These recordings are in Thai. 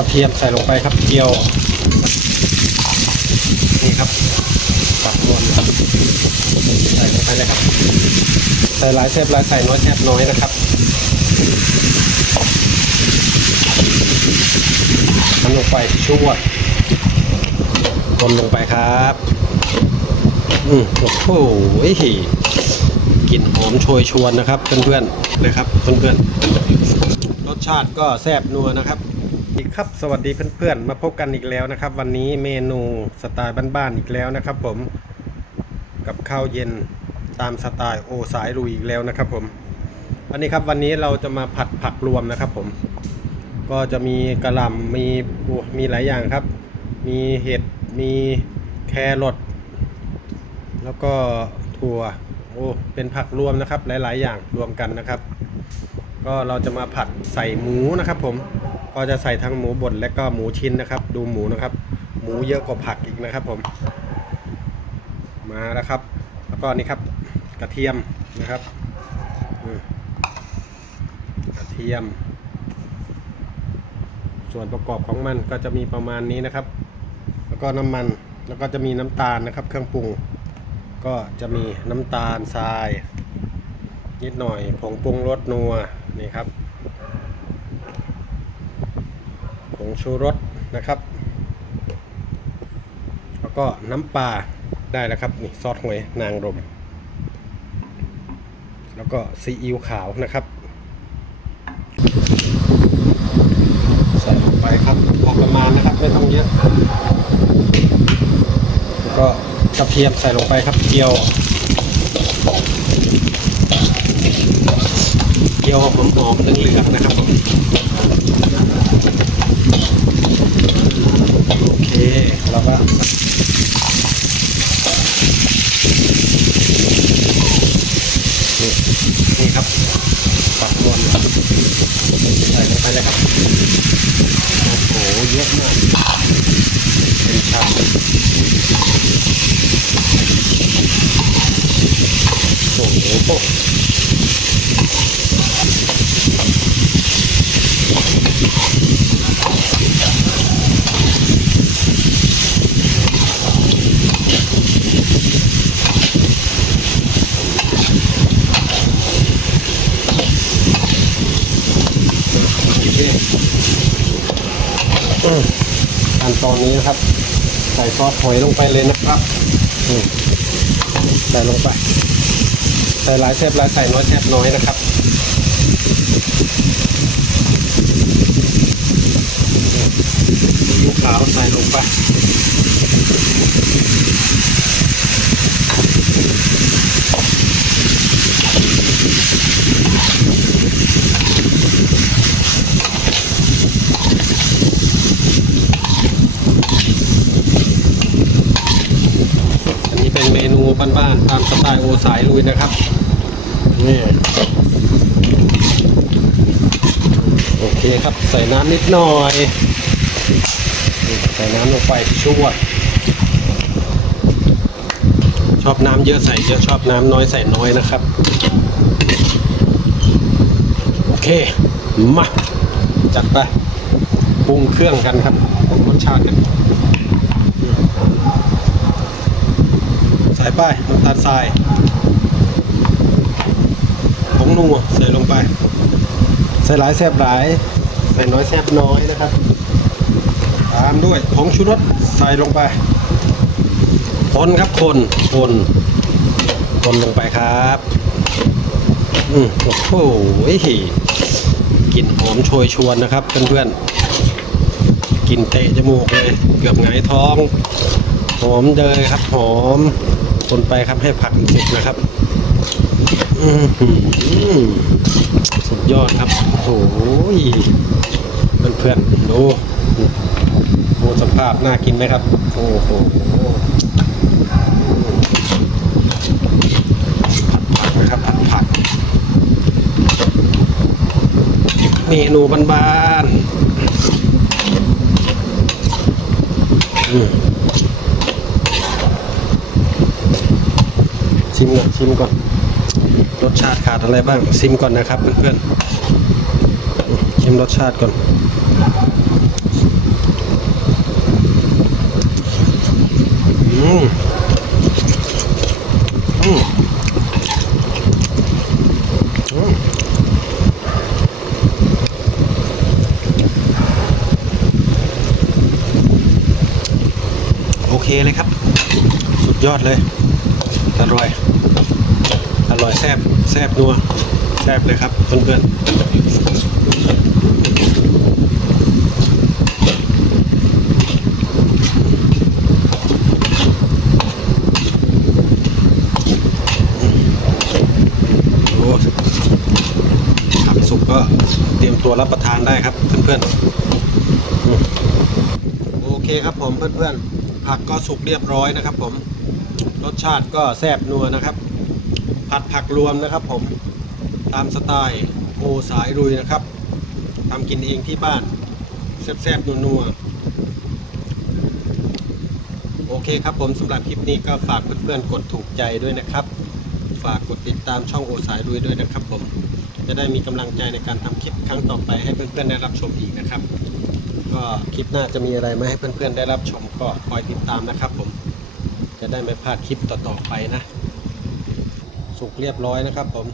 ระเทียมใส่ลงไปครับเจียวนี่ครับตักรวมครับใส่ลงไปเลยครับใส่หลายแซ่บหลายใส่น้อยแซ่บน้อยนะครับมันลงไปชั่วคนลงไปครับ อืมโอ้โหกลิ่นหอมโชยชวนนะครับ เพื่อนๆนะครับเพื่อนๆรสชาติก็แซ่บนัวนะครับ อีครับสวัสดีเพื่อนๆ มาพบกันอีกแล้วนะครับ วันนี้เมนูสไตล์บ้านๆอีกแล้วนะครับ ผมกับข้าวเย็นตามสไตล์โอสายลุยอีกแล้วนะครับ ผมอันนี้ครับวันนี้เราจะมาผัดผักรวมนะครับ ผม ก็จะมีกระหล่ำมีมีหลายอย่างครับ มีเห็ดมีแครอทแล้วก็ถั่วโอ้เป็นผักรวมนะครับ หลายๆ อย่างรวมกันนะครับ ก็เราจะมาผัดใส่หมูนะครับ ผม ก็จะใส่ทั้งหมูบดและก็หมูชิ้นนะครับ ดูหมูนะครับ หมูเยอะกว่าผักอีกนะครับผม มาแล้วครับ แล้วก็นี่ครับ กระเทียมนะครับกระเทียม ส่วนประกอบของมันก็จะมีประมาณนี้นะครับ แล้วก็น้ำมันแล้วก็จะมีน้ำตาลนะครับ เครื่องปรุง ก็จะมีน้ำตาลทราย นิดหน่อยผงปรุงรสนัวนี่ครับผ งชูรสนะครับ แล้วก็น้ำปลาได้แล้วครับนี่ซอสหอยนางรม แล้วก็ซีอิ๊วขาวนะครับ ใส่ลงไปครับพอประมาณนะครับไม่ต้องเยอะแล้วก็กระเทียมใส่ลงไปครับเจียวเจียวหอมๆเหลืองๆนะครับผม โอเคแล้วก็นี่นี่ครับปักรวนใส่ลงไปเลยครับ โอ้โหเยอะมากเป็นชามโอ้โหโอเคอืมขั้นต อนนี้นะครับ ใส่ซอสหอยลงไปเลยนะครับใส่ลงไป ใส่หลายแซบหลายใส่น้อยแซบน้อยนะครับยูขาวใส่ลงไปอันนี้เป็นเมนู บ้านๆตามสไตล์โอสายลุยนะครับนี่โอเคครับใส่น้ำนิดหน่อย ใส่น้ำลงไปชั่วชอบน้ำเยอะใส่เยอะชอบน้ำน้อยใส่น้อยนะครับ โอเค มาจัดไปปรุงเครื่องกันครับปรุงรสชาติกัน อืมใส่ไปน้ำตาลทรายผงนัวใส่ลงไป ใส่หลายแซบหลาย ใส่น้อยแซบน้อยนะครับตามด้วยผงชูรสใส่ลงไป คนครับคนคนคนลงไปครับ อืมโอ้โหกลิ่นหอมโชยชวนนะครับเพื่อนๆกลิ่นเตะจมูกเลย เกือบหงายท้อง หอมเลยครับหอม คนไปครับให้ผักสุกนะครับอือหือสุดยอดครับโอ้โหเพื่อนๆดูดูสภาพน่ากินไหมครับ โอ้โหผัดผักนะครับผัดผักเมนูบ้านๆ ชิมก่อนชิมก่อนรสชาติขาดอะไรบ้างชิมก่อนนะครับเพื่อนๆชิมรสชาติก่อนอืมโอเคเลยครับ สุดยอดเลย อร่อย อร่อยแซ่บแซ่บนัวแซ่บเลยครับเพื่อนๆโอ้ผักสุกก็เตรียมตัวรับประทานได้ครับเพื่อนๆโอเคครับผมเพื่อนๆผักก็สุกเรียบร้อยนะครับผม รสชาติก็แซ่บนัวนะครับ ผัดผักรวมนะครับผมตามสไตล์โอสายรุยนะครับทำกินเองที่บ้านแซ่บๆนัวๆโอเคครับผมสำหรับคลิปนี้ก็ฝากเพื่อนๆกดถูกใจด้วยนะครับ ฝากกดติดตามช่องโอสายรุยด้วยนะครับผมจะได้มีกำลังใจในการทำคลิปครั้งต่อไปให้เพื่อนๆได้รับชมอีกนะครับ ก็คลิปหน้าจะมีอะไรมาให้เพื่อนๆได้รับชมก็คอยติดตามนะครับผม จะได้ไม่พลาดคลิปต่อๆไปนะ สุกเรียบร้อยนะครับผม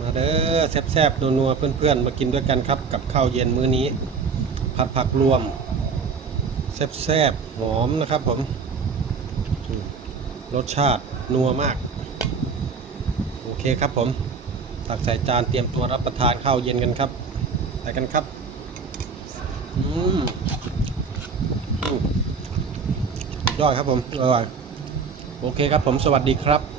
มาเด้อแซ่บๆนัวๆเพื่อนๆ มากินด้วยกันครับ กับข้าวเย็นมื้อนี้ ผัดผักรวมแซ่บๆหอมนะครับผม รสชาตินัวมาก โอเคครับผม ตักใส่จานเตรียมตัวรับประทานข้าวเย็นกันครับไปกันครับ อืมอืมสุด ยอดครับผมอร่อยโอเคครับผมสวัสดีครับ